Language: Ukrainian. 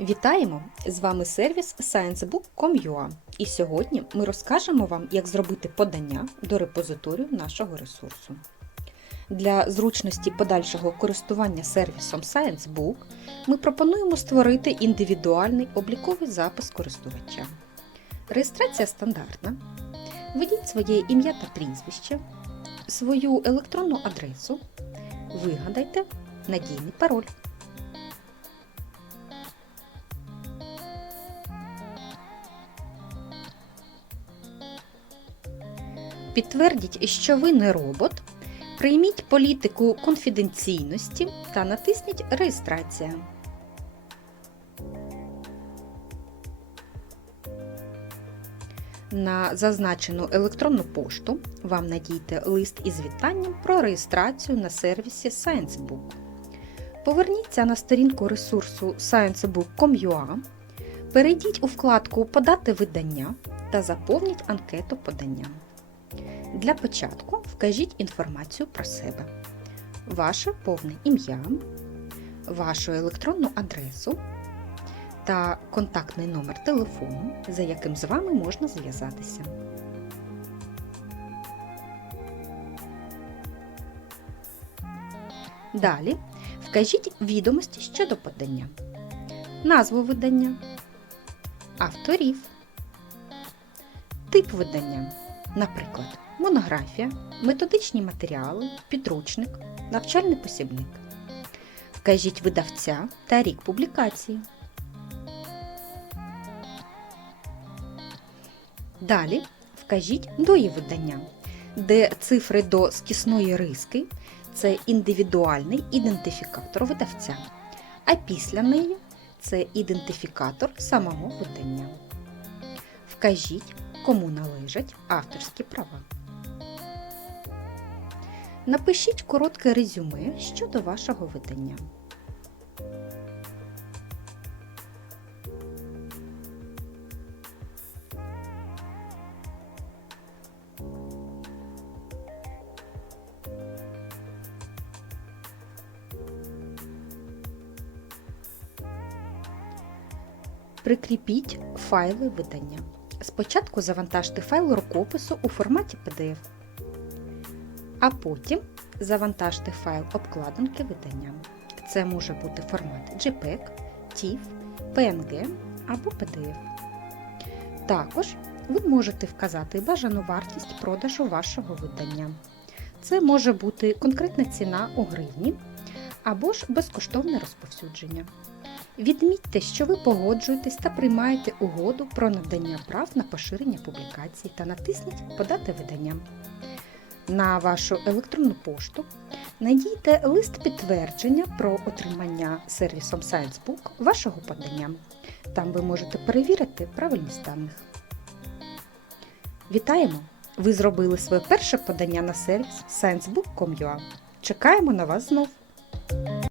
Вітаємо! З вами сервіс sciencebook.com.ua і сьогодні ми розкажемо вам, як зробити подання до репозиторію нашого ресурсу. Для зручності подальшого користування сервісом ScienceBook ми пропонуємо створити індивідуальний обліковий запис користувача. Реєстрація стандартна. Введіть своє ім'я та прізвище, свою електронну адресу, вигадайте надійний пароль. Підтвердіть, що ви не робот. Прийміть політику конфіденційності та натисніть Реєстрація. На зазначену електронну пошту вам надійте лист із вітанням про реєстрацію на сервісі ScienceBook. Поверніться на сторінку ресурсу sciencebook.com.ua, перейдіть у вкладку Подати видання та заповніть анкету подання. Для початку вкажіть інформацію про себе, ваше повне ім'я, вашу електронну адресу та контактний номер телефону, за яким з вами можна зв'язатися. Далі вкажіть відомості щодо подання, назву видання, авторів, тип видання, наприклад, монографія, методичні матеріали, підручник, навчальний посібник. Вкажіть видавця та рік публікації. Далі вкажіть дої видання, де цифри до скісної риски це індивідуальний ідентифікатор видавця, а після неї це ідентифікатор самого видання. Вкажіть, кому належать авторські права. Напишіть коротке резюме щодо вашого видання. Прикріпіть файли видання. Спочатку завантажте файл рукопису у форматі PDF, а потім завантажте файл обкладинки видання. Це може бути формат JPEG, TIFF, PNG або PDF. Також ви можете вказати бажану вартість продажу вашого видання. Це може бути конкретна ціна у гривні або ж безкоштовне розповсюдження. Відмітьте, що ви погоджуєтесь та приймаєте угоду про надання прав на поширення публікацій та натисніть Подати видання. На вашу електронну пошту надійте лист підтвердження про отримання сервісом ScienceBook вашого подання. Там ви можете перевірити правильність даних. Вітаємо! Ви зробили своє перше подання на сервіс sciencebook.com.ua. Чекаємо на вас знов!